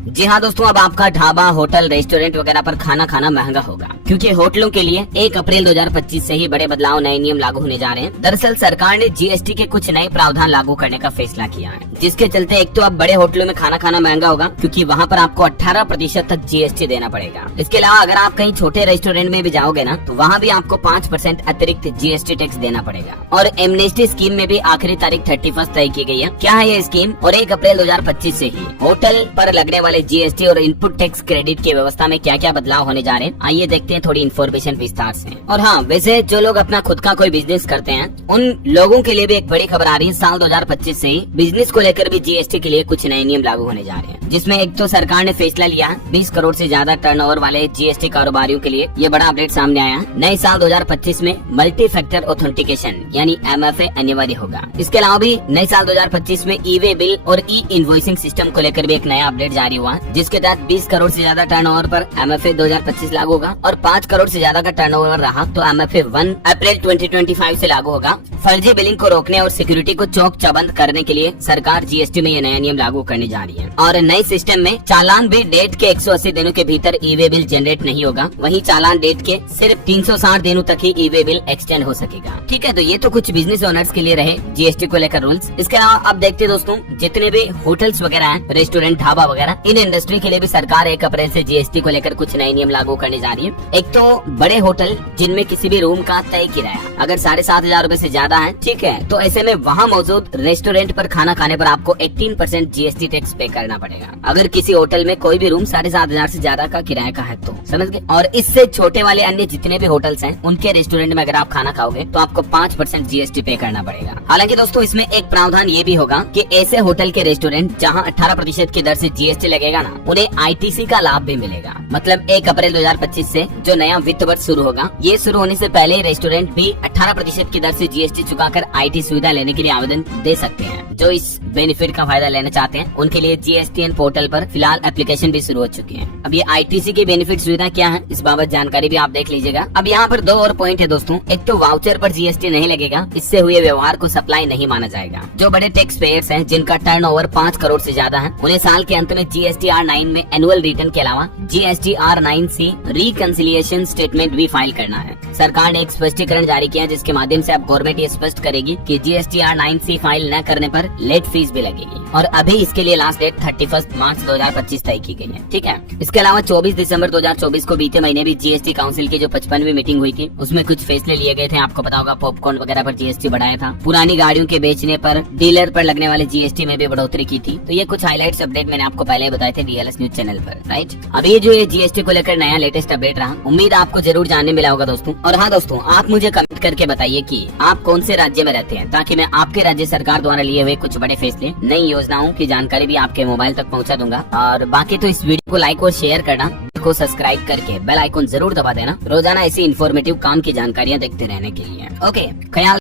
जी हाँ दोस्तों, अब आपका ढाबा, होटल, रेस्टोरेंट वगैरह पर खाना खाना महंगा होगा, क्योंकि होटलों के लिए 1 अप्रैल 2025 से ही बड़े बदलाव, नए नियम लागू होने जा रहे हैं। दरअसल सरकार ने जीएसटी के कुछ नए प्रावधान लागू करने का फैसला किया है, जिसके चलते एक तो अब बड़े होटलों में खाना खाना महंगा होगा, क्योंकि वहाँ पर आपको 18% तक जीएसटी देना पड़ेगा। इसके अलावा अगर आप कहीं छोटे रेस्टोरेंट में भी जाओगे ना, तो वहाँ भी आपको 5% अतिरिक्त जीएसटी टैक्स देना पड़ेगा। और एमनेस्टी स्कीम में भी आखिरी तारीख 31 तय की गई है। क्या है ये स्कीम? और 1 अप्रैल 2025 से ही होटल पर लगने वाले जीएसटी और इनपुट टैक्स क्रेडिट की व्यवस्था में क्या क्या बदलाव होने जा रहे हैं, आइए देखते हैं थोड़ी इन्फॉर्मेशन विस्तार से। और हाँ, वैसे जो लोग अपना खुद का कोई बिजनेस करते हैं, उन लोगों के लिए भी एक बड़ी खबर आ रही है। साल 2025 से ही बिजनेस को लेकर भी जीएसटी के लिए कुछ नए नियम लागू होने जा रहे हैं, जिसमें एक तो सरकार ने फैसला लिया है 20 करोड़ से ज्यादा टर्नओवर वाले जीएसटी कारोबारियों के लिए ये बड़ा अपडेट सामने आया है। नए साल 2025 में मल्टी फैक्टर ऑथेंटिकेशन यानी MFA अनिवार्य होगा। इसके अलावा भी नए साल 2025 में ई-वे बिल और ई इनवॉइसिंग सिस्टम को लेकर भी एक नया अपडेट जारी हुआ, जिसके तहत 20 करोड़ से ज्यादा टर्नओवर पर MFA 2025 लागू होगा और 5 करोड़ से ज्यादा का टर्नओवर रहा तो MFA 1 अप्रैल 2025 से लागू होगा। फर्जी बिलिंग को रोकने और सिक्योरिटी को चौक चबंद करने के लिए सरकार जीएसटी में ये नया नियम लागू करने जा रही है। और नए सिस्टम में चालान भी डेट के 180 दिनों के भीतर ई-वे बिल जनरेट नहीं होगा, वहीं चालान डेट के सिर्फ 360 दिनों तक ही ई-वे बिल एक्सटेंड हो सकेगा। ठीक है, तो ये तो कुछ बिजनेस ओनर्स के लिए रहे जीएसटी को लेकर रूल्स। इसके अलावा अब देखते हैं दोस्तों, जितने भी होटल्स वगैरह हैं, रेस्टोरेंट, ढाबा वगैरह, इन इंडस्ट्री के लिए भी सरकार 1 अप्रैल से जीएसटी को लेकर कुछ नए नियम लागू करने जा रही है। एक तो बड़े होटल जिनमें किसी भी रूम का तय किराया अगर 7,500 रूपए से ज्यादा है, ठीक है, तो ऐसे में वहाँ मौजूद रेस्टोरेंट पर खाना खाने पर आपको 18% जीएसटी टैक्स पे करना पड़ेगा। अगर किसी होटल में कोई भी रूम 7,500 से ज्यादा का किराया का है तो, समझ गए। और इससे छोटे वाले अन्य जितने भी होटल्स हैं, उनके रेस्टोरेंट में अगर आप खाना खाओगे तो आपको 5% जीएसटी पे करना पड़ेगा। हालांकि दोस्तों, इसमें एक प्रावधान ये भी होगा कि ऐसे होटल के रेस्टोरेंट जहाँ 18% की दर से जीएसटी लगेगा ना, उन्हें आईटीसी का लाभ भी मिलेगा। मतलब 1 अप्रैल 2025 से जो नया वित्त वर्ष शुरू होगा, ये शुरू होने से पहले ही रेस्टोरेंट भी 18% की दर से जीएसटी चुकाकर आईटी सुविधा लेने के लिए आवेदन दे सकते हैं। जो इस बेनिफिट का फायदा लेना चाहते हैं, उनके लिए जीएसटीएन पोर्टल पर फिलहाल एप्लीकेशन भी शुरू हो चुकी है। अब ये आईटीसी की बेनिफिट सुविधा क्या है, इस बाबत जानकारी भी आप देख लीजिएगा। अब यहाँ पर 2 और पॉइंट है दोस्तों। एक तो वाउचर पर जीएसटी नहीं लगेगा, इससे हुए व्यवहार को सप्लाई नहीं माना जाएगा। जो बड़े टैक्स पेयर्स हैं, जिनका टर्नओवर 5 करोड़ से ज्यादा है, उन्हें साल के अंत में GSTR-9 में एनुअल रिटर्न के अलावा GSTR-9C रिकंसिलिएशन स्टेटमेंट भी फाइल करना है। सरकार ने एक स्पष्टीकरण जारी किया, जिसके माध्यम से अब गवर्नमेंट ये स्पष्ट करेगी कि GSTR-9C फाइल न करने पर लेट फीस भी लगेगी। और अभी इसके लिए लास्ट डेट 31 मार्च 2025 तय की गई है। ठीक है, इसके अलावा 24 दिसंबर 2024 को बीते महीने भी जीएसटी काउंसिल की जो 55वीं मीटिंग हुई थी, उसमें कुछ फैसले लिए गए थे। आपको पता होगा, पॉपकॉर्न वगैरह पर जीएसटी बढ़ाया था, पुरानी गाड़ियों के बेचने पर, डीलर पर लगने वाले जीएसटी में भी बढ़ोतरी की थी। तो ये कुछ हाईलाइट्स अपडेट मैंने आपको पहले बताए थे DLS न्यूज चैनल पर, राइट। अभी जो ये जीएसटी को लेकर नया लेटेस्ट अपडेट रहा, उम्मीद आपको जरूर जानने मिला होगा दोस्तों। और हाँ दोस्तों, आप मुझे कमेंट करके बताइए कि आप कौन से राज्य में रहते हैं, ताकि मैं आपके राज्य सरकार द्वारा लिए हुए कुछ बड़े फैसले, नई योजनाओं की जानकारी भी आपके मोबाइल तक पहुंचा दूंगा। और बाकी तो इस वीडियो को लाइक और शेयर करना, को सब्सक्राइब करके बेल आइकन जरूर दबा देना, रोजाना ऐसी इन्फॉर्मेटिव काम की जानकारियाँ देखते रहने के लिए। ओके, ख्याल